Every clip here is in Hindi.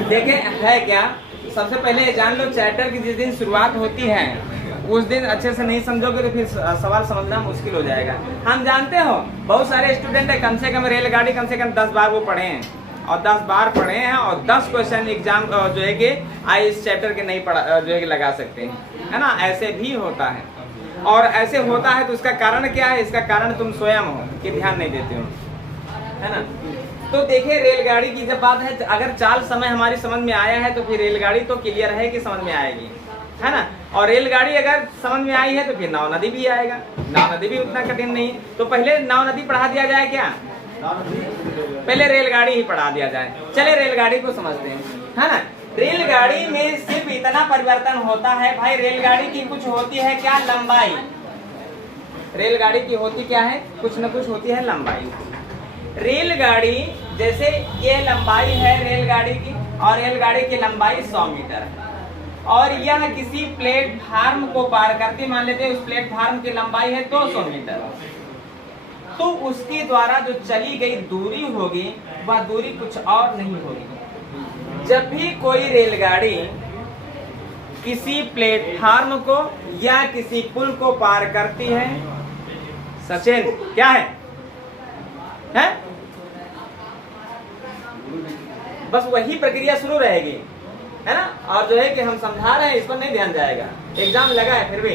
देखिए है क्या, सबसे पहले जान लो चैप्टर की जिस दिन शुरुआत होती है उस दिन अच्छे से नहीं समझोगे तो फिर सवाल समझना मुश्किल हो जाएगा। हम जानते हो बहुत सारे स्टूडेंट है कम से कम रेलगाड़ी कम से कम 10 बार वो पढ़े हैं और 10 बार पढ़े हैं और 10 क्वेश्चन एग्जाम जो है कि इस चैप्टर के नहीं पढ़ा जो है कि लगा सकते हैं, है ना। ऐसे भी होता है और ऐसे होता है तो उसका कारण क्या है? इसका कारण तुम स्वयं हो कि ध्यान नहीं देते हो, है ना। तो देखिए रेलगाड़ी की जब बात है, अगर चाल समय हमारी समझ में आया है तो फिर रेलगाड़ी तो क्लियर है कि समझ में आएगी, है ना। और रेलगाड़ी अगर समझ में आई है तो फिर नाव नदी भी आएगा। नाव नदी भी उतना कठिन नहीं है, तो पहले नाव नदी पढ़ा दिया जाए क्या? पहले रेलगाड़ी ही पढ़ा दिया जाए। चले रेलगाड़ी को समझते हैं, है ना। रेलगाड़ी में सिर्फ इतना परिवर्तन होता है भाई, रेलगाड़ी की कुछ होती है क्या? लंबाई। रेलगाड़ी की होती क्या है? कुछ न कुछ होती है लंबाई। रेलगाड़ी जैसे ये लंबाई है रेलगाड़ी की, और रेलगाड़ी की लंबाई 100 मीटर है और यह किसी प्लेटफार्म को पार करती, मान लेते हैं उस प्लेटफार्म की लंबाई है 200 मीटर, तो उसके द्वारा जो चली गई दूरी होगी वह दूरी कुछ और नहीं होगी। जब भी कोई रेलगाड़ी किसी प्लेटफार्म को या किसी पुल को पार करती है, सचिन क्या है? बस वही प्रक्रिया शुरू रहेगी, है ना। और जो है कि हम समझा रहे हैं इस पर नहीं ध्यान जाएगा, एग्जाम लगा है फिर भी।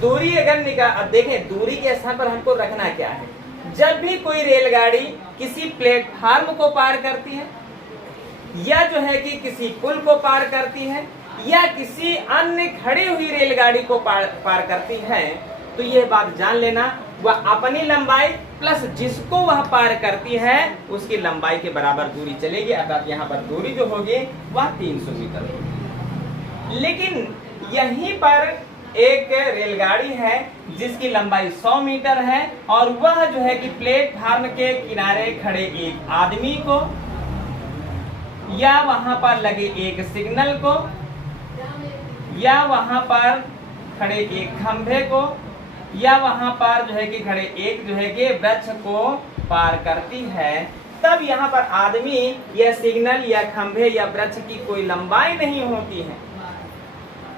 दूरी अगर अब देखें दूरी के स्थान पर हमको रखना क्या है। जब भी कोई रेलगाड़ी किसी प्लेटफार्म को पार करती है या जो है कि किसी पुल को पार करती है या किसी अन्य खड़ी हुई रेलगाड़ी को पार करती है, तो यह बात जान लेना वह अपनी लंबाई प्लस जिसको वह पार करती है उसकी लंबाई के बराबर दूरी चलेगी, अर्थात यहाँ पर दूरी जो होगी वह 300 मीटर होगी। लेकिन यहीं पर एक रेलगाड़ी है जिसकी लंबाई 100 मीटर है और वह जो है कि प्लेटफार्म के किनारे खड़े एक आदमी को या वहां पर लगे एक सिग्नल को या वहां पर खड़े एक खंभे को या वहां पर जो है कि खड़े एक जो है कि वृक्ष को पार करती है, तब यहाँ पर आदमी या सिग्नल या खंभे या वृक्ष की कोई लंबाई नहीं होती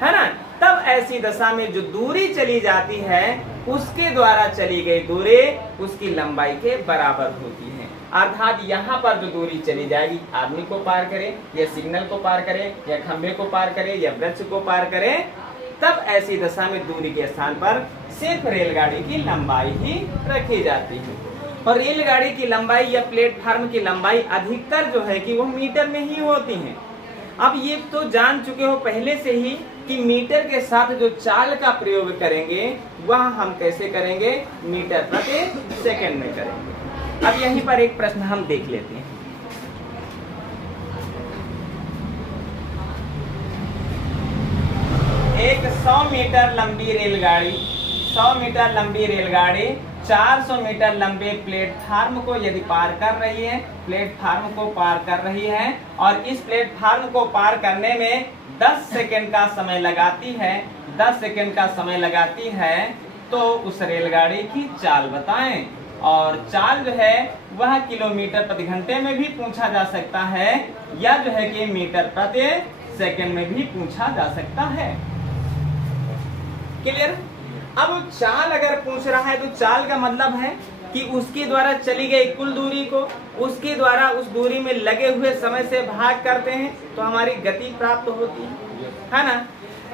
है ना। तब ऐसी दशा में जो दूरी चली जाती है उसके द्वारा चली गई दूरी उसकी लंबाई के बराबर होती है। अर्थात यहाँ पर जो दूरी चली जाएगी, आदमी को पार करे या सिग्नल को पार करे या खंभे को पार करे या वृक्ष को पार करे, तब ऐसी दशा में दूरी के स्थान पर सिर्फ रेलगाड़ी की लंबाई ही रखी जाती है। और रेलगाड़ी की लंबाई या प्लेटफार्म की लंबाई अधिकतर जो है कि वो मीटर में ही होती है। अब ये तो जान चुके हो पहले से ही कि मीटर के साथ जो चाल का प्रयोग करेंगे वह हम कैसे करेंगे? मीटर प्रति सेकंड में करेंगे। अब यहीं पर एक प्रश्न हम देख लेते हैं। एक 100 मीटर लंबी रेलगाड़ी 100 मीटर लंबी रेलगाड़ी 400 मीटर लंबे प्लेटफार्म को यदि पार कर रही है, प्लेटफार्म को पार कर रही है और इस प्लेटफार्म को पार करने में 10 सेकंड का समय लगाती है, 10 सेकंड का समय लगाती है, तो उस रेलगाड़ी की चाल बताएं। और चाल जो है वह किलोमीटर प्रति घंटे में भी पूछा जा सकता है या जो है कि मीटर प्रति सेकंड में भी पूछा जा सकता है। क्लियर? अब चाल अगर पूछ रहा है तो चाल का मतलब है कि उसके द्वारा चली गई कुल दूरी को उसके द्वारा उस दूरी में लगे हुए समय से भाग करते हैं तो हमारी गति प्राप्त होती है ना।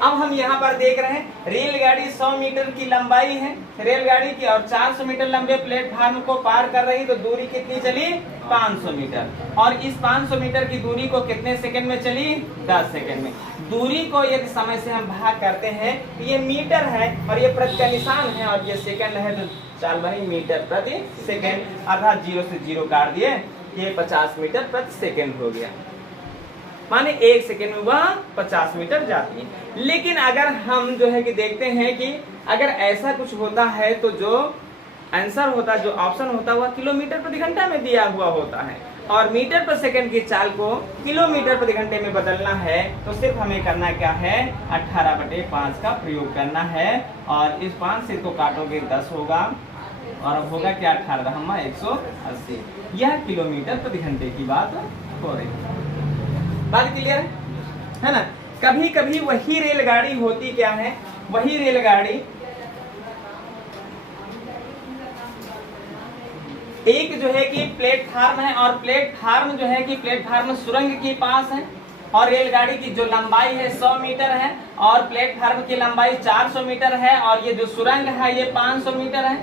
अब हम यहाँ पर देख रहे हैं रेलगाड़ी 100 मीटर की लंबाई है रेलगाड़ी की और 400 मीटर लंबे प्लेटफार्म को पार कर रही, तो दूरी कितनी चली? 500 मीटर। और इस 500 मीटर की दूरी को कितने सेकंड में चली? 10 सेकंड में। दूरी को यदि समय से हम भाग करते हैं तो ये मीटर है और ये प्रति का निशान है और ये सेकंड है, तो चाल बनी मीटर प्रति सेकंड, अर्थात 0 से 0 काट दिए, ये 50 मीटर प्रति सेकंड हो गया। माने 1 सेकंड में वह 50 मीटर जाती है। लेकिन अगर हम जो है कि देखते हैं कि अगर ऐसा कुछ होता है तो जो आंसर होता, जो ऑप्शन होता है वह किलोमीटर प्रति घंटा में दिया हुआ होता है और मीटर पर सेकंड की चाल को किलोमीटर प्रति घंटे में बदलना है तो सिर्फ हमें करना क्या है? 18/5 का प्रयोग करना है और इस 5 से तो काटोगे 10 होगा और अब होगा क्या? 18 180। यह किलोमीटर प्रति घंटे की बात हो रही है। बात क्लियर है ना। कभी कभी वही रेलगाड़ी होती क्या है, वही रेलगाड़ी एक जो है कि प्लेटफार्म है और प्लेटफार्म जो है कि प्लेटफार्म सुरंग के पास है और रेलगाड़ी की जो लंबाई है 100 मीटर है और प्लेटफार्म की लंबाई 400 मीटर है और ये जो सुरंग है ये 500 मीटर है।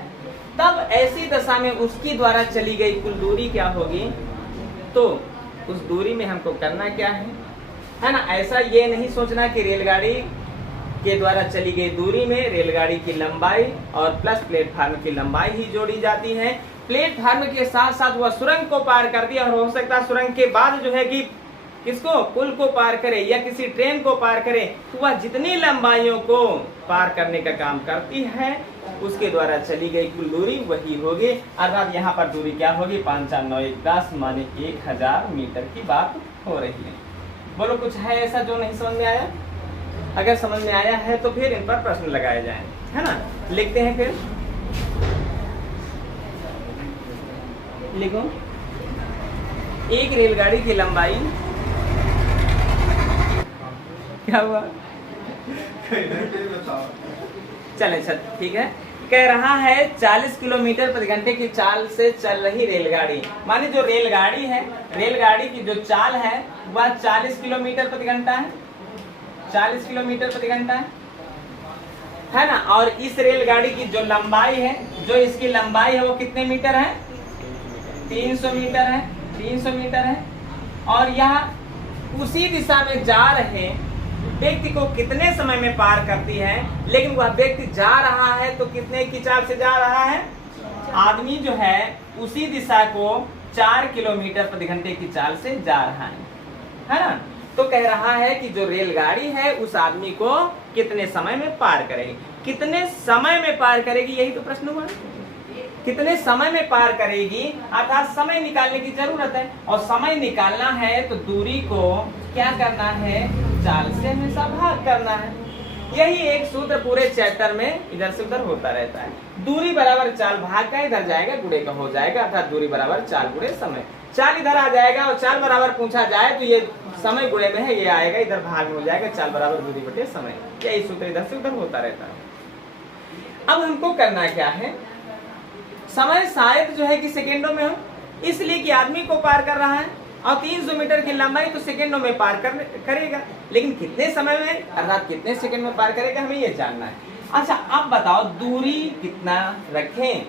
तब ऐसी दशा में उसकी द्वारा चली गई कुल दूरी क्या होगी, तो उस दूरी में हमको करना क्या है ना। ऐसा ये नहीं सोचना कि रेलगाड़ी के द्वारा चली गई दूरी में रेलगाड़ी की लंबाई और प्लस प्लेटफार्म की लंबाई ही जोड़ी जाती है। प्लेटफार्म के साथ साथ वह सुरंग को पार कर दिया और हो सकता है सुरंग के बाद जो है कि किसको, पुल को पार करे या किसी ट्रेन को पार करे, तो वह जितनी लंबाइयों को पार करने का काम करती है उसके द्वारा चली गई कुल दूरी वही होगी। अर्थात यहाँ पर दूरी क्या होगी, 5 4 9 1 10 माने 1000 मीटर की बात हो रही है। बोलो कुछ है ऐसा जो नहीं समझ में आया? अगर समझ में आया है तो फिर इन पर प्रश्न लगाए जाएं, है ना। लिखते हैं फिर, लिखो एक रेलगाड़ी की लंबाई क्या हुआ चले चल ठीक है। कह रहा है 40 किलोमीटर प्रति घंटे की चाल से चल रही रेलगाड़ी, माने जो रेलगाड़ी है, रेलगाड़ी की जो चाल है वह 40 किलोमीटर प्रति घंटा है, 40 किलोमीटर प्रति घंटा है ना। और इस रेलगाड़ी की जो लंबाई है, जो इसकी लंबाई है वो कितने मीटर है, 300 मीटर है, 300 मीटर है। और यह उसी दिशा में जा रहे व्यक्ति को कितने समय में पार करती है, लेकिन वह व्यक्ति जा रहा है तो कितने की चाल से जा रहा है, आदमी जो है उसी दिशा को 4 किलोमीटर प्रति घंटे की चाल से जा रहा है ना। तो कह रहा है कि जो रेलगाड़ी है उस आदमी को कितने समय में पार करेगी, कितने समय में पार करेगी, यही तो प्रश्न हुआ। कितने समय में पार करेगी, अर्थात समय निकालने की जरूरत है और समय निकालना है तो दूरी को क्या करना है, चाल से हमेशा भाग करना है। यही एक सूत्र पूरे चैप्टर में इधर से उधर होता रहता है। दूरी बराबर चाल भाग का, इधर जाएगा गुणे का हो जाएगा, अर्थात दूरी बराबर चाल गुणे समय। चाल इधर आ जाएगा और चाल बराबर पूछा जाए तो ये समय गुणे में है, ये आएगा इधर भाग में हो जाएगा, चाल बराबर दूरी बटे समय। यही सूत्र इधर से उधर होता रहता है। अब हमको करना क्या है, समय शायद जो है कि सेकेंडों में हो, इसलिए कि आदमी को पार कर रहा है और 300 मीटर की लंबाई तो सेकेंडों में पार करेगा, लेकिन कितने समय में अर्थात कितने सेकेंड में पार करेगा हमें ये जानना है। अच्छा अब बताओ दूरी कितना रखें।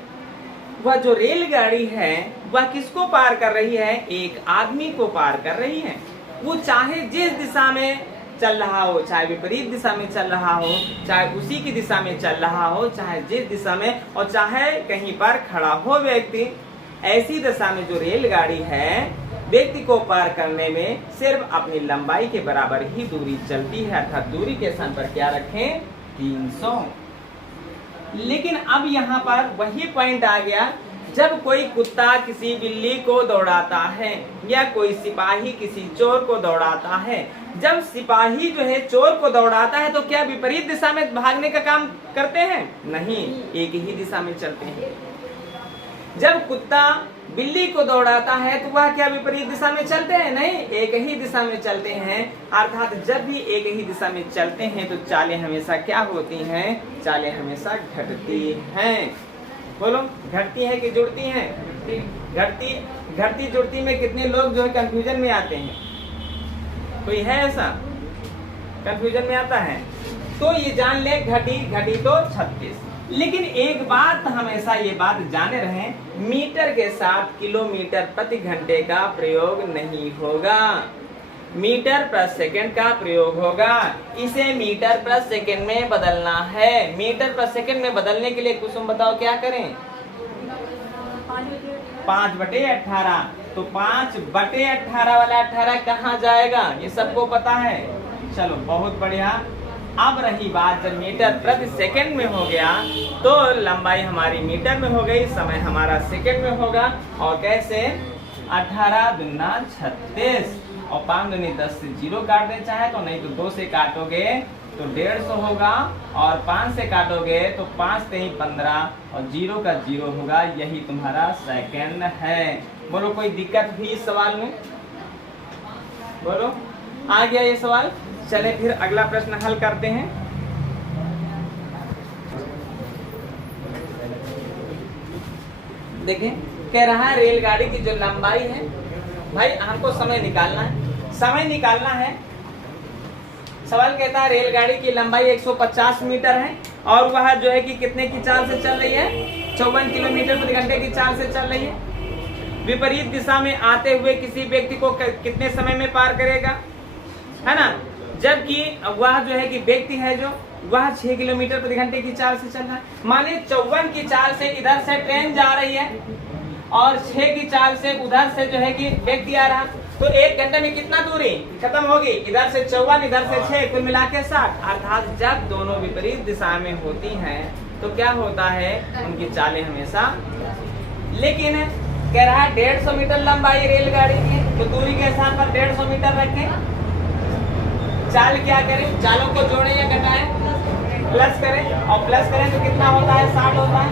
वह जो रेलगाड़ी है वह किसको पार कर रही है, एक आदमी को पार कर रही है। वो चाहे जिस दिशा में चल रहा हो, चाहे विपरीत दिशा में चल रहा हो, चाहे उसी की दिशा में चल रहा हो, चाहे जिस दिशा में, और चाहे कहीं पर खड़ा हो व्यक्ति, ऐसी दशा में जो रेलगाड़ी है व्यक्ति को पार करने में सिर्फ अपनी लंबाई के बराबर ही दूरी चलती है, अर्थात दूरी के स्थान पर क्या रखें, 300। लेकिन अब यहाँ पर वही पॉइंट आ गया, जब कोई कुत्ता किसी बिल्ली को दौड़ाता है या कोई सिपाही किसी चोर को दौड़ाता है, जब सिपाही जो है चोर को दौड़ाता है तो क्या विपरीत दिशा में भागने का काम करते हैं, नहीं, एक ही दिशा में चलते हैं। जब कुत्ता बिल्ली को दौड़ाता है तो वह क्या विपरीत दिशा में चलते हैं, नहीं, एक ही दिशा में चलते हैं। अर्थात जब भी एक ही दिशा में चलते हैं तो चालें हमेशा क्या होती हैं, चालें हमेशा घटती हैं। बोलो घटती है कि जुड़ती हैं, घटती जुड़ती में कितने लोग जो है कंफ्यूजन में आते हैं, कोई है ऐसा कंफ्यूजन में आता है, तो ये जान ले घटी तो 36। लेकिन एक बात हमेशा ये बात जाने रहें, मीटर के साथ किलोमीटर प्रति घंटे का प्रयोग नहीं होगा, मीटर प्रति सेकंड का प्रयोग होगा। इसे मीटर प्रति सेकंड में बदलना है। मीटर प्रति सेकंड में बदलने के लिए कुसुम बताओ क्या करें, 5/18। तो 5/18 वाला 18 कहाँ जाएगा, ये सबको पता है। चलो बहुत बढ़िया। अब रही बात, जब मीटर प्रति सेकंड में हो गया तो लंबाई हमारी मीटर में हो गई, समय हमारा सेकंड में होगा। और कैसे, 18 दूना 36 और 5 दूनी 10 से 0 काट दे चाहे तो, नहीं तो 2 से काटोगे तो 150 होगा और 5 से काटोगे तो 5 3 15 और 0 का 0 होगा। यही तुम्हारा सेकंड है। बोलो कोई दिक्कत हुई इस सवाल में, बोलो आ गया ये सवाल। चले फिर अगला प्रश्न हल करते हैं। देखें, कह रहा है रेलगाड़ी की जो लंबाई है, भाई हमको समय निकालना है, समय निकालना है। सवाल कहता है रेलगाड़ी की लंबाई 150 मीटर है और वह जो है कि कितने की चाल से चल रही है, 54 किलोमीटर प्रति घंटे की चाल से चल रही है। विपरीत दिशा में आते हुए किसी व्यक्ति को कितने समय में पार करेगा, है ना। जबकि वह जो है कि व्यक्ति है जो वह 6 किलोमीटर प्रति घंटे की चाल से चल रहा है। माने 54 की चाल से इधर से ट्रेन जा रही है और 6 की चाल से उधर से जो है कि व्यक्ति आ रहा, तो 1 घंटे में कितना दूरी खत्म होगी, इधर से 54 इधर से 6, कुल मिला के 60। अर्थात जब दोनों विपरीत दिशा में होती हैं तो क्या होता है, उनकी चालें हमेशा। लेकिन कह रहा है 150 मीटर लंबाई रेलगाड़ी की, तो दूरी के स्थान पर 150 मीटर रखें। चाल क्या करें, चालों को जोड़ें या घटाएं, प्लस करें, और प्लस करें तो कितना होता है, 60 होता है।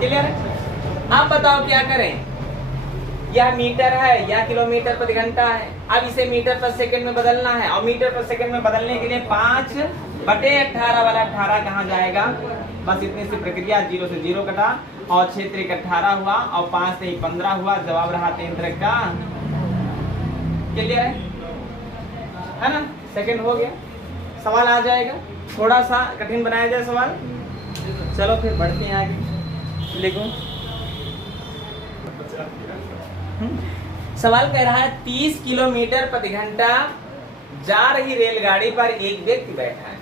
क्लियर है। आप बताओ क्या करें, यह मीटर है या किलोमीटर प्रति घंटा है। अब इसे मीटर पर सेकंड में बदलना है और मीटर पर सेकंड में बदलने के लिए 5/18 वाला 18 कहाँ जाएगा, बस इतनी सी प्रक्रिया। 0 से 0 कटा और 6 3 18 हुआ और 5 से 15 हुआ, जवाब रहा 3 का। क्लियर है ना, सेकंड हो गया। सवाल आ जाएगा, थोड़ा सा कठिन बनाया जाए सवाल। चलो फिर बढ़ते हैं आगे, लिखो। सवाल कह रहा है 30 किलोमीटर प्रति घंटा जा रही रेलगाड़ी पर एक व्यक्ति बैठा है।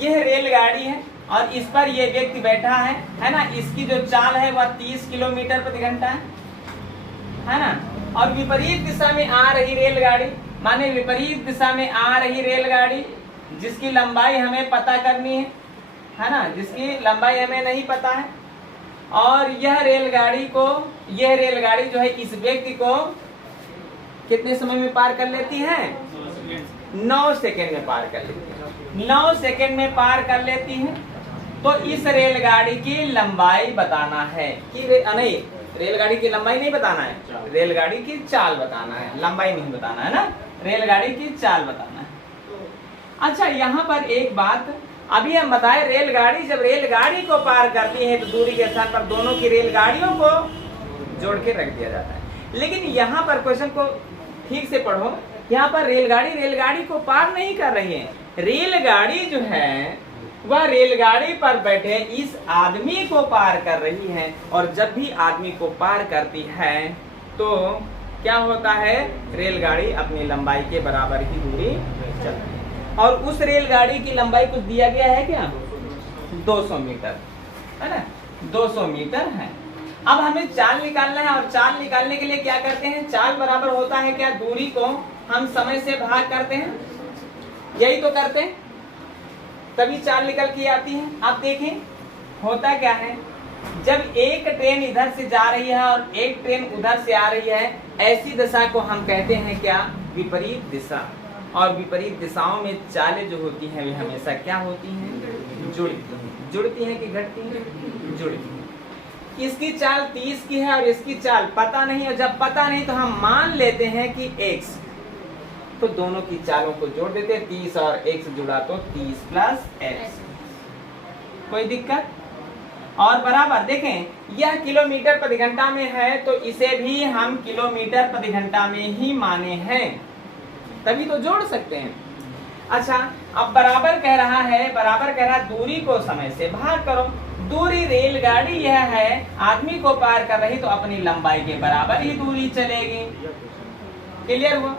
यह रेलगाड़ी है और इस पर यह व्यक्ति बैठा है ना। इसकी जो चाल है वह 30 किलोमीटर प्रति घंटा है ना। और विपरीत दिशा में आ रही रेलगाड़ी, माने विपरीत दिशा में आ रही रेलगाड़ी जिसकी लंबाई हमें पता करनी है ना, जिसकी लंबाई हमें नहीं पता है। और यह रेलगाड़ी जो है इस व्यक्ति को कितने समय में पार कर लेती है, 9 सेकेंड में पार कर लेती है। 9 सेकेंड में पार कर लेती है। तो इस रेलगाड़ी की लंबाई बताना है कि नहीं, रेलगाड़ी की लंबाई नहीं बताना है, रेलगाड़ी की चाल बताना है, लंबाई नहीं बताना है ना, रेलगाड़ी की चाल बताना है। अच्छा, यहाँ पर एक बात अभी हम बताए, रेलगाड़ी जब रेलगाड़ी को पार करती है तो दूरी के स्थान पर दोनों की रेलगाड़ियों को जोड़ के रख दिया जाता है। लेकिन यहाँ पर क्वेश्चन को ठीक से पढ़ो, यहाँ पर रेलगाड़ी को पार नहीं कर रही है। रेलगाड़ी जो है वह रेलगाड़ी पर बैठे इस आदमी को पार कर रही है। और जब भी आदमी को पार करती है तो क्या होता है, रेलगाड़ी अपनी लंबाई के बराबर ही दूरी चलती है। और उस रेलगाड़ी की लंबाई कुछ दिया गया है क्या, 200 मीटर है ना, 200 मीटर है। अब हमें चाल निकालना है और चाल निकालने के लिए क्या करते हैं, चाल बराबर होता है क्या, दूरी को हम समय से भाग करते हैं, यही तो करते हैं, तभी चाल निकल के आती है। आप देखें होता क्या है, जब एक ट्रेन इधर से जा रही है और एक ट्रेन उधर से आ रही है, ऐसी दिशा को हम कहते हैं क्या, विपरीत दिशा। और विपरीत दिशाओं में चालें जो होती हैं वे हमेशा क्या होती हैं, जुड़ती हैं कि घटती हैं, जुड़ती हैं। इसकी चाल 30 की है और इसकी चाल पता नहीं है। जब पता नहीं तो हम मान लेते हैं कि x, तो दोनों की चालों को जोड़ देते हैं। 30 और x जुड़ा तो 30 प्लस x। कोई दिक्कत? और बराबर देखें, यह किलोमीटर प्रति घंटा में है तो इसे भी हम किलोमीटर प्रति घंटा में ही माने हैं, तभी तो जोड़ सकते हैं। अच्छा, अब बराबर कह रहा है दूरी को समय से भाग करो। दूरी रेलगाड़ी यह है, आदमी को पार कर रही तो अपनी लंबाई के बराबर ही दूरी चलेगी। क्लियर हुआ?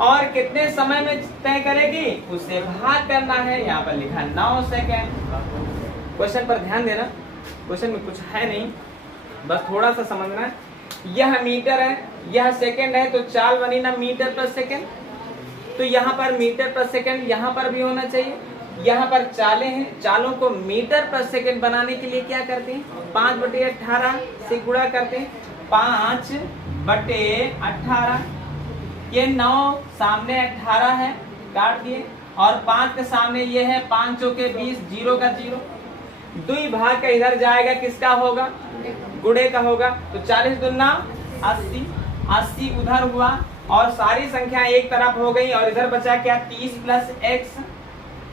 और कितने समय में तय करेगी, उससे भाग करना है। यहाँ पर लिखा 9 सेकेंड। क्वेश्चन पर ध्यान देना, क्वेश्चन में कुछ है नहीं, बस थोड़ा सा समझना है। यह मीटर है, यह सेकंड है, तो चाल बनी ना मीटर पर सेकंड, तो यहाँ पर मीटर पर सेकंड यहाँ पर भी होना चाहिए। यहाँ पर चालें हैं, चालों को मीटर पर सेकंड बनाने के लिए क्या करते हैं, 5/18 से गुणा करते हैं। 5/18, ये 9 सामने 18 है, काट दिए, और 5 के सामने ये है, 5 चौके 20, 0 का 0। 2 भाग का इधर जाएगा, किसका होगा, गुणे का होगा, तो 40 दूना 80, 80 उधर हुआ और सारी संख्या एक तरफ हो गई और इधर बचा क्या 30 प्लस एक्स।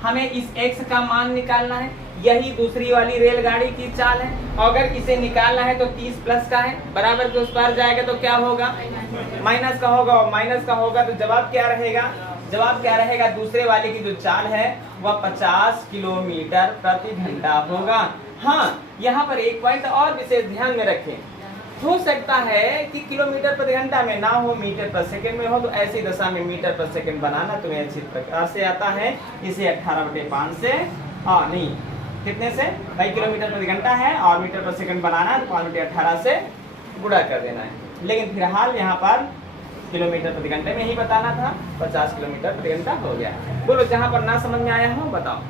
हमें इस x का मान निकालना है, यही दूसरी वाली रेलगाड़ी की चाल है। अगर इसे निकालना है तो 30 प्लस का है, बराबर के उस पार जाएगा तो क्या होगा, माइनस का होगा। और माइनस का होगा तो जवाब क्या रहेगा, जवाब क्या रहेगा, दूसरे वाले की जो चाल है वह 50 किलोमीटर प्रति घंटा होगा। हाँ, यहाँ पर एक पॉइंट और विशेष ध्यान में रखें, हो सकता है कि किलोमीटर प्रति घंटा में ना हो, मीटर पर सेकंड में हो, तो ऐसी दशा में मीटर पर सेकंड बनाना तुम्हें अच्छी प्रकार से आता है। इसे 18/5 से नहीं कितने से भाई, किलोमीटर प्रति घंटा है और मीटर पर सेकंड बनाना है तो 5/18 से गुणा कर देना है। लेकिन फिलहाल यहाँ पर किलोमीटर प्रति घंटे में ही बताना था, 50 किलोमीटर प्रति घंटा हो गया। बोलो जहाँ पर ना समझ में आया हो बताओ।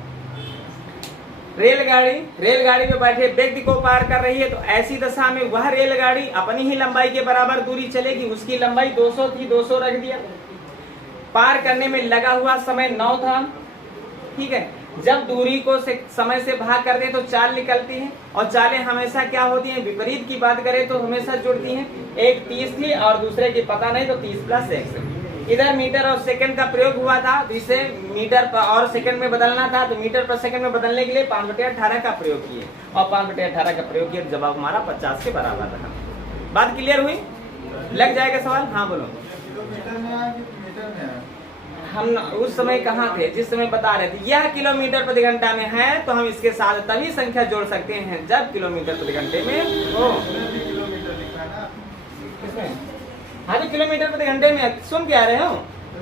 रेलगाड़ी में बैठे व्यक्ति को पार कर रही है, तो ऐसी दशा में वह रेलगाड़ी अपनी ही लंबाई के बराबर दूरी चलेगी। उसकी लंबाई 200 थी, 200 रख दिया। पार करने में लगा हुआ समय 9 था, ठीक है। जब दूरी को समय से भाग कर दें तो चाल निकलती है, और चालें हमेशा क्या होती हैं, विपरीत की बात करें तो हमेशा जुड़ती हैं। एक 30 थी और दूसरे की पता नहीं, तो 30 प्लस x। इधर मीटर और सेकंड का प्रयोग हुआ था, तो इसे मीटर पर और सेकंड में बदलना था, तो मीटर पर सेकंड में बदलने के लिए 5/18 का प्रयोग किए, और 5/18 का प्रयोग किया, जवाब हमारा 50 के बराबर रहा। बात क्लियर हुई? लग जाएगा सवाल? हाँ बोलो। किलोमीटर में आया कि मीटर में आया? हम उस समय कहाँ थे जिस समय बता रहे थे, यह किलोमीटर प्रति घंटा में है, तो हम इसके साथ तभी संख्या जोड़ सकते हैं जब किलोमीटर प्रति घंटे में हो। किलोमीटर लिखा है ना किसमें? हाँ तो किलोमीटर प्रति घंटे में सुन के आ रहे हो,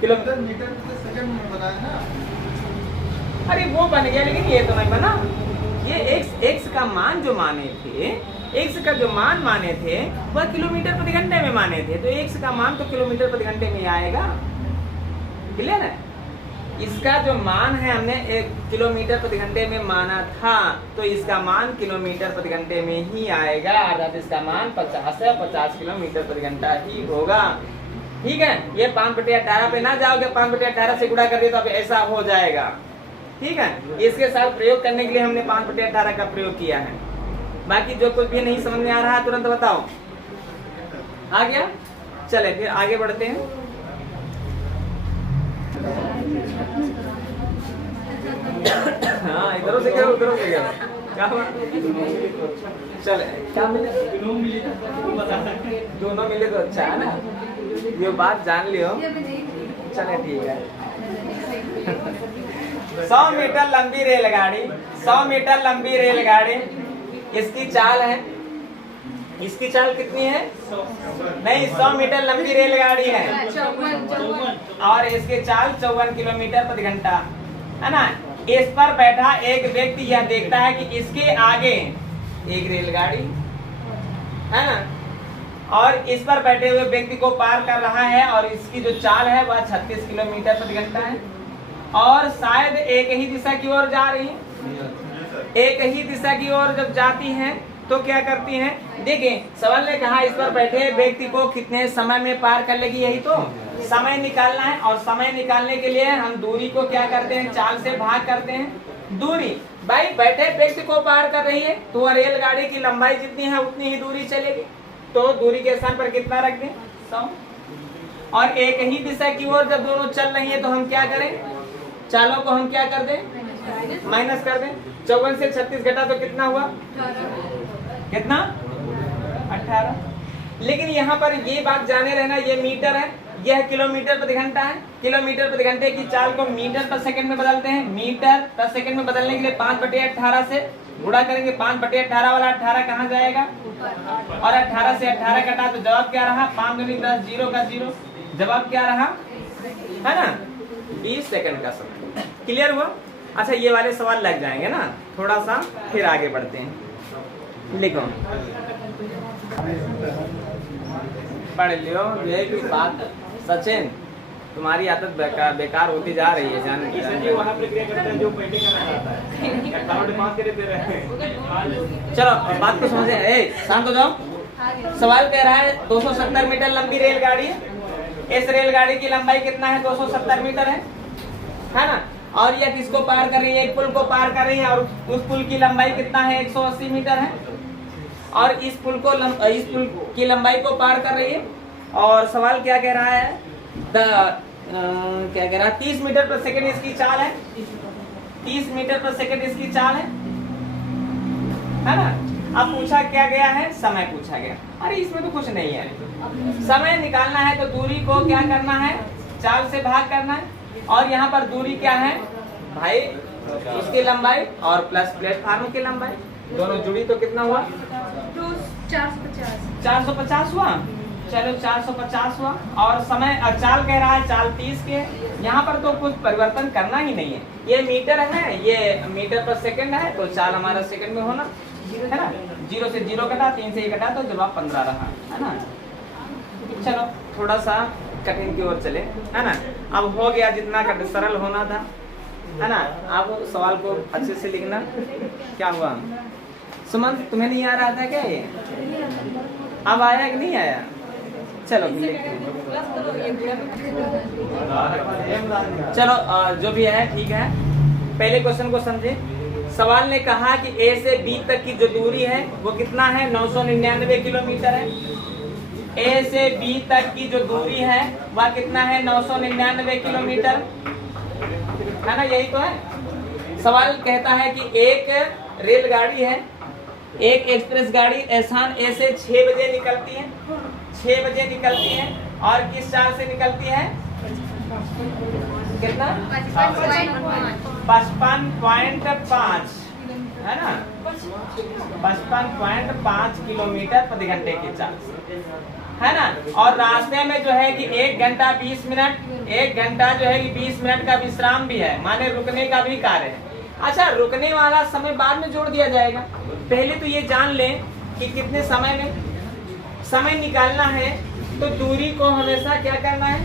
किलोमीटर मीटर प्रति सेकंड में बनाया ना। अरे वो बन गया, लेकिन ये तो नहीं बना। ये x का मान जो माने थे, x का जो मान माने थे वह किलोमीटर प्रति घंटे में माने थे, तो x का मान तो किलोमीटर प्रति घंटे में आएगा। क्लियर है? इसका जो मान है हमने 1 किलोमीटर प्रति घंटे में माना था, तो इसका मान किलोमीटर प्रति घंटे में ही आएगा, अर्थात इसका मान 50 है, 50 किलोमीटर प्रति घंटा ही होगा। ठीक है, ये 5/18 पे ना जाओगे, 5/18 से गुणा कर दिए तो अब ऐसा हो जाएगा। ठीक है, इसके साथ प्रयोग करने के लिए हमने 5/18 का प्रयोग किया है। बाकी जो कुछ भी नहीं समझ में आ रहा है तुरंत बताओ। आ गया? चले फिर आगे बढ़ते हैं। हाँ, इधरों से करो, उधरों से करो। क्या हुआ? चले, क्या मिले? दोनों मिले तो अच्छा है ना, ये बात जान लियो। चले ठीक है। 100 मीटर लंबी रेलगाड़ी, 100 मीटर लंबी रेलगाड़ी, इसकी चाल है, इसकी चाल कितनी है? नहीं, 100 मीटर लंबी रेलगाड़ी है और इसकी चाल 54 किलोमीटर प्रति घंटा है ना। इस पर बैठा एक व्यक्ति यह देखता है कि इसके आगे एक रेलगाड़ी है ना, और इस पर बैठे हुए व्यक्ति को पार कर रहा है, और इसकी जो चाल है वह 36 किलोमीटर प्रति घंटा है, और शायद एक ही दिशा की ओर जा रही है। एक ही दिशा की ओर जब जाती है तो क्या करती हैं? देखिए, सवाल ने कहा इस पर बैठे व्यक्ति को कितने समय में पार कर लेगी, यही तो समय निकालना है। और समय निकालने के लिए हम दूरी को क्या करते हैं? चाल से भाग करते हैं। दूरी भाई बैठे व्यक्ति को पार कर रही है, तो वह रेलगाड़ी की लंबाई जितनी है उतनी ही दूरी चलेगी, तो दूरी के स्थान पर कितना रख दें? 100। और एक ही दिशा की ओर जब दोनों चल रही है तो हम क्या करें? चालों को हम क्या कर दें? माइनस कर दें। 54 से 36 घटा तो कितना हुआ? कितना? 18। लेकिन यहाँ पर ये बात जाने रहना, ये मीटर है, यह किलोमीटर प्रति घंटा है। किलोमीटर प्रति घंटे की चाल को मीटर पर सेकंड में बदलते हैं। मीटर पर सेकंड में बदलने के लिए 5/18 से गुणा करेंगे। 5/18 वाला 18 कहाँ जाएगा? और 18 से 18 कटा तो जवाब क्या रहा? 5 दूनी 10, 0 का 0। जवाब क्या रहा? है ना, 20 सेकंड का समय। क्लियर हुआ? अच्छा, ये वाले सवाल लग जाएंगे ना थोड़ा सा, फिर आगे बढ़ते हैं। लिखो, पढ़ लियो। ये की बात सचिन, तुम्हारी आदत बेकार होती जा रही है, जान वहाँ प्रक्रिया करते हैं जो पहले करना चाहता है। चलो बात को समझे, शांत हो जाओ। सवाल कह रहा है 270 मीटर लंबी रेलगाड़ी है। इस रेलगाड़ी की लंबाई कितना है? 270 मीटर है ना। और यह किसको पार कर रही है? एक पुल को पार कर रही है, और उस पुल की लंबाई कितना है? 180 मीटर है। और इस पुल की लंबाई को पार कर रही है। और सवाल क्या कह रहा है क्या कह रहा, 30 मीटर पर सेकंड इसकी चाल है, 30 मीटर पर सेकंड इसकी चाल है ना। अब पूछा क्या गया है, समय पूछा गया। अरे इसमें तो कुछ नहीं है, समय निकालना है तो दूरी को क्या करना है, चाल से भाग करना है। और यहाँ पर दूरी क्या है भाई, उसकी लंबाई और प्लस प्लेटफार्म की लंबाई, दोनों जुड़ी तो कितना हुआ, 450 हुआ। चलो 450 हुआ। और समय चाल कह रहा है, चाल 30 के है। यहाँ पर तो कुछ परिवर्तन करना ही नहीं है, ये मीटर है, ये मीटर पर सेकंड है, तो चाल हमारा सेकंड में होना है ना। 0 से 0 कटा, 3 से 1 कटा, तो जवाब 15 रहा है ना। चलो थोड़ा सा कठिन की ओर चले, है ना। अब हो गया जितना सरल होना था, है ना। आप सवाल को अच्छे से लिखना। क्या हुआ सुमन, तुम्हें नहीं आ रहा था क्या ये, अब आया कि नहीं आया? चलो चलो जो भी है ठीक है। पहले क्वेश्चन को समझे। सवाल ने कहा कि ए से बी तक की जो दूरी है वो कितना है, 999 किलोमीटर है। ए से बी तक की जो दूरी है वह कितना है, 999 किलोमीटर, है ना, यही तो है। सवाल कहता है कि एक रेलगाड़ी है, एक एक्सप्रेस गाड़ी स्थान ए से 6 बजे निकलती है, 6 बजे निकलती है और किस चाल से निकलती है, कितना, 55.5, है ना, 55.5 किलोमीटर प्रति घंटे की चाल से, है ना। और रास्ते में जो है कि 1 घंटा 20 मिनट, 1 घंटा जो है कि 20 मिनट का विश्राम भी है, माने रुकने का भी कार्य है। अच्छा, रुकने वाला समय बाद में जोड़ दिया जाएगा। पहले तो ये जान लें कि कितने समय में समय निकालना है, तो दूरी को हमेशा क्या करना है,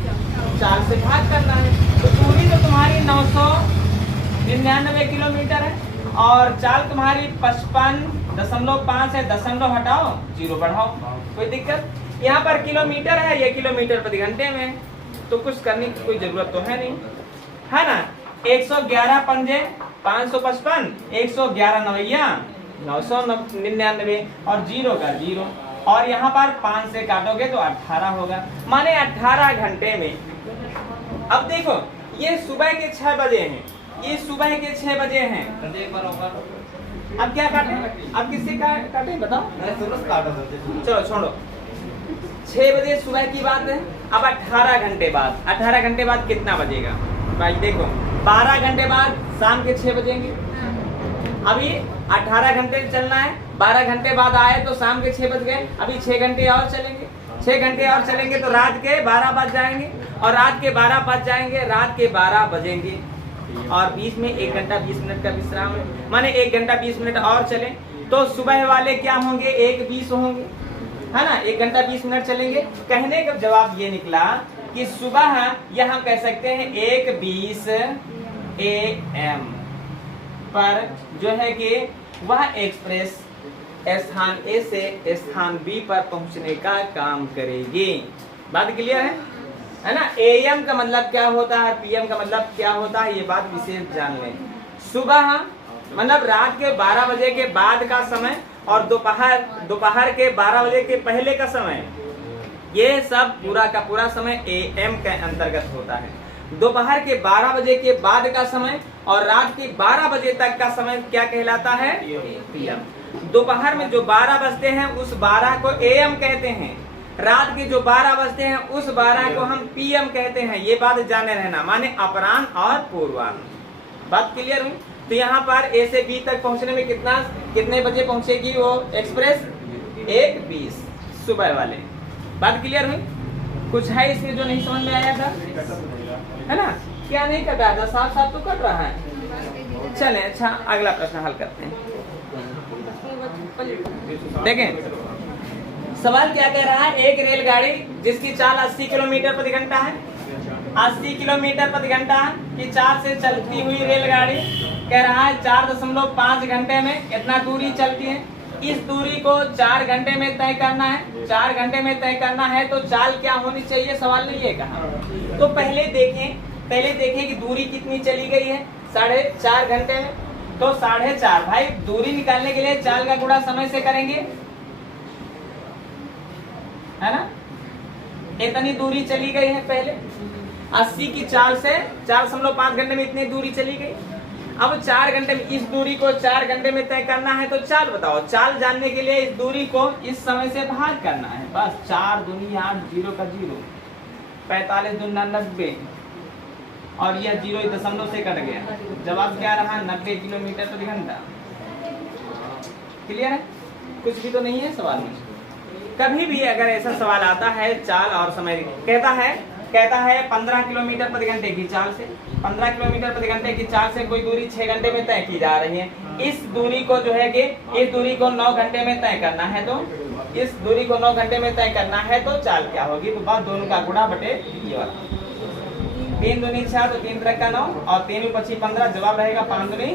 चाल से भाग करना है। तो दूरी तो तुम्हारी 999 किलोमीटर है और चाल तुम्हारी 55.5 है, दशमलव हटाओ, 0 बढ़ाओ, कोई दिक्कत। यहाँ पर किलोमीटर है, ये किलोमीटर प्रति घंटे में, तो कुछ करने की कोई जरूरत तो है नहीं, है ना। 111 पंजे 555, 111 नवैया 999 और 0 का 0, और यहाँ पर 5 से काटोगे तो 18 होगा, माने 18 घंटे में। अब देखो ये सुबह के 6 बजे हैं, ये सुबह के 6 बजे हैं। अब क्या काटे, अब किससे काटे बताओ, चलो छोड़ो। 6 बजे सुबह की बात है। अब 18 घंटे बाद, 18 घंटे बाद कितना बजेगा भाई, देखो 12 घंटे बाद शाम के 6 बजेंगे। अभी 18 घंटे चलना है, 12 घंटे बाद आए तो शाम के 6 बज गए, अभी 6 घंटे और चलेंगे, 6 घंटे और चलेंगे तो रात के 12 बज जाएंगे, और रात के 12 बज जाएंगे, रात के 12 बजेंगे, और बीच में 1 घंटा 20 मिनट का विश्राम है, माने 1 घंटा 20 मिनट और चले तो सुबह वाले क्या होंगे, 1:20 होंगे, है ना। 1 घंटा 20 मिनट चलेंगे। कहने का जवाब ये निकला कि सुबह यहाँ कह सकते हैं 1:20 AM पर जो है कि वह एक्सप्रेस स्थान ए से स्थान बी पर पहुंचने का काम करेगी। बात क्लियर है ना। AM का मतलब क्या होता है, PM का मतलब क्या होता है, ये बात विशेष जान लें। सुबह मतलब रात के 12 बजे के बाद का समय, और दोपहर के 12 बजे के पहले का समय, ये सब पूरा का पूरा समय AM के अंतर्गत होता है। दोपहर के 12 बजे के बाद का समय और रात के 12 बजे तक का समय क्या कहलाता है, PM। दोपहर में जो 12 बजते हैं उस 12 को AM कहते हैं, रात के जो 12 बजते हैं उस 12 को हम PM कहते हैं। ये बात जाने रहना, माने अपराह्न और पूर्वाह्न। बात क्लियर हुई। तो यहाँ पर A से B तक पहुँचने में कितने बजे पहुँचेगी वो एक्सप्रेस, 1:20 सुबह वाले। बात क्लियर हुई। कुछ है इसमें जो नहीं समझ में आया था, है ना। क्या नहीं कट रहा था, साफ साफ तो कट रहा है। चलें अच्छा अगला प्रश्न हल करते हैं। देखें सवाल क्या कह रहा है, एक रेलगाड़ी जिसकी चाल 80 किलोमीटर प्रति घंटा है, 80 किलोमीटर प्रति घंटा की चाल से चलती हुई रेलगाड़ी कह रहा है 4.5 घंटे में इतना दूरी चलती है। इस दूरी को 4 घंटे में तय करना है, 4 घंटे में तय करना है तो चाल क्या होनी चाहिए, सवाल ने ये कहा। तो पहले देखें कि दूरी कितनी चली गई है, 4.5 घंटे में। तो 4.5 भाई दूरी निकालने के लिए चाल का गुणा समय से करेंगे, है ना। इतनी दूरी चली गई है पहले 80 की चाल से 4.5 घंटे में इतनी दूरी चली गई। अब 4 घंटे में इस दूरी को 4 घंटे में तय करना है तो चाल बताओ। चाल जानने के लिए इस दूरी को इस समय से भाग करना है, बस 4 दूनी 8, 0 का 0, 45 दूना 90 और यह 0 दशमलव से कट गया। जवाब क्या रहा? 90 किलोमीटर प्रति घंटा। क्लियर है? कुछ भी तो नहीं है सवाल में। कभी भी अगर ऐसा सवाल आता है चाल और समय, कहता है 15 किलोमीटर प्रति घंटे की चाल से 15 किलोमीटर प्रति घंटे की चाल से कोई दूरी 6 घंटे में तय की जा रही है। इस दूरी को जो है कि इस दूरी को 9 घंटे में तय करना है, तो इस दूरी को 9 घंटे में तय करना है तो चाल क्या होगी? तो बस दोनों का गुणा बटे ये वाला। 3 दूनी 6 तो 3 3 का 9 और 3 × 5 15, जवाब रहेगा 5 दूनी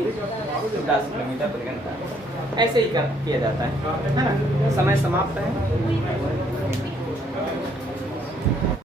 10 किलोमीटर प्रति घंटा। ऐसे ही किया जाता है ना। समय समाप्त है।